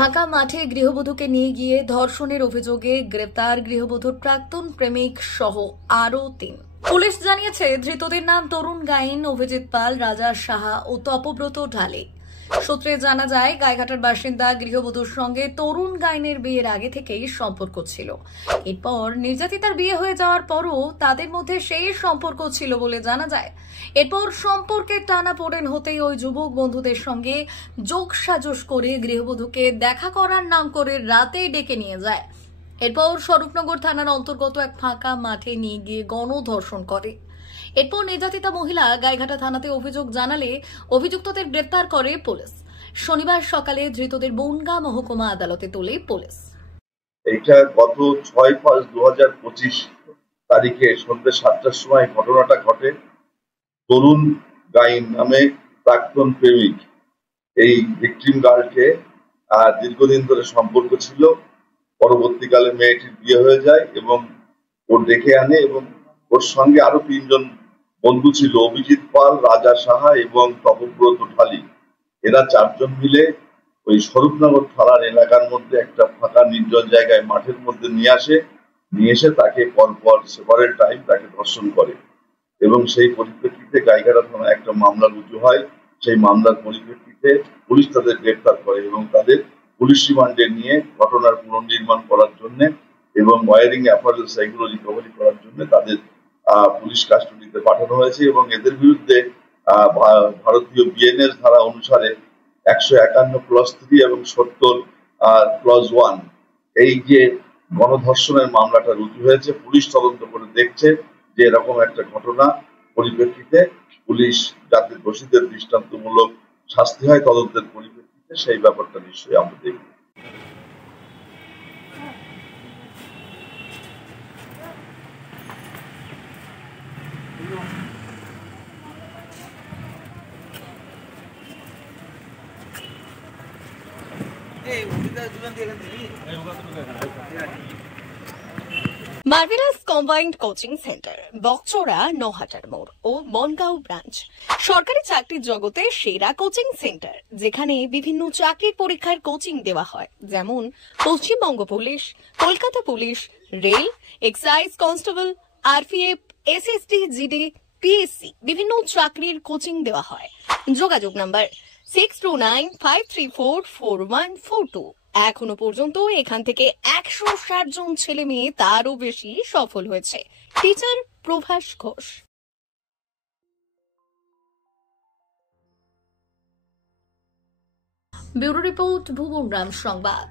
ফাঁকা মাঠে গৃহবধূকে নিয়ে গিয়ে ধর্ষণের অভিযোগে গ্রেপ্তার গৃহবধূর প্রাক্তন প্রেমিক সহ আরও ৩। পুলিশ জানিয়েছে, ধৃতদের নাম তরুণ গায়েন, অভিজিৎ পাল, রাজা সাহা ও তপব্রত ঢালে। সূত্রে জানা যায়, গাইঘাটার বাসিন্দা গৃহবধূর সঙ্গে তরুণ গায়েনের বিয়ের আগে থেকেই সম্পর্ক ছিল। এরপর নির্যাতিতার বিয়ে হয়ে যাওয়ার পরও তাদের মধ্যে সেই সম্পর্ক ছিল বলে জানা যায়। এরপর সম্পর্কের টানাপোড়েন হতেই ওই যুবক বন্ধুদের সঙ্গে যোগসাজশ করে গৃহবধূকে দেখা করার নাম করে রাতে ডেকে নিয়ে যায়। এরপর স্বরূপনগর থানার অন্তর্গত এক ফাঁকা মাঠে নিয়ে গিয়ে গণধর্ষণ করে। এরপর নির্যাতিতা মহিলা গাইঘাটা থানাতে অভিযোগ জানালে অভিযুক্তদের গ্রেপ্তার করে পুলিশ। শনিবার সকালে ধৃতদের বনগাঁ মহকুমা আদালতে তোলে পুলিশ। এটা গত 6/5/2025 তারিখে সন্ধ্যে 7টার সময় ঘটনাটা ঘটে। তরুণ গাইন নামে প্রাক্তন প্রেমিক এই ভিকটিম গার্লকে দীর্ঘদিন ধরে সম্পর্ক ছিল। পরবর্তীকালে মেয়েটির বিয়ে হয়ে যায় এবং ওর ডেকে আনে এবং ওর সঙ্গে আরো 3 জন বন্ধু ছিল, অভিজিৎ পাল, রাজা সাহা এবং তপব্রত ঢালি। এরা 4 জন মিলে ওই স্বরূপনগর থানার এলাকার মধ্যে একটা ফাঁকা নির্জন জায়গায় মাঠের মধ্যে নিয়ে এসে তাকে পরপর সেপারেট টাইম তাকে ধর্ষণ করে এবং সেই পরিপ্রেক্ষিতে গাইঘাটা থানায় একটা মামলা রুজু হয়। সেই মামলার পরিপ্রেক্ষিতে পুলিশ তাদের গ্রেপ্তার করে এবং তাদের পুলিশ রিমান্ডে নিয়ে ঘটনার পুনর্নির্মাণ করার জন্য এবং ওয়ারিং অ্যাপারেল সেগুলো রিকভারি করার জন্য তাদের পুলিশ কাস্টডিতে পাঠানো হয়েছে এবং এদের বিরুদ্ধে ভারতীয় বিএনএস ধারা অনুসারে 151+3 এবং 70+1 এই যে গণধর্ষণের মামলাটা রুজু হয়েছে। পুলিশ তদন্ত করে দেখছে যে এরকম একটা ঘটনা পরিপ্রেক্ষিতে পুলিশ যাতে দোষীদের দৃষ্টান্তমূলক শাস্তি হয় তদন্তের পরিপ্রেক্ষিতে সেই ব্যাপারটা নিশ্চয়ই আমরা দেখব। মার্ভেলাস কম্বাইন্ড কোচিং সেন্টার, বকচোরা, নহাটার মোড় ও বনগাঁও ব্রাঞ্চ সরকারি চাকরির জগতে সেরা কোচিং সেন্টার, যেখানে বিভিন্ন চাকরির পরীক্ষার কোচিং দেওয়া হয়, যেমন Paschimbanga police, Kolkata police, rail, excise constable, RPF, SSD, GD, PSC বিভিন্ন চাকরির কোচিং দেওয়া হয়। যোগাযোগ নাম্বার 6295344142। এখনো পর্যন্ত এখান থেকে 160 জন ছেলে মেয়ে তারও বেশি সফল হয়েছে। Teacher Prabhas Ghosh. Bureau report, Bhubangram সংবাদ।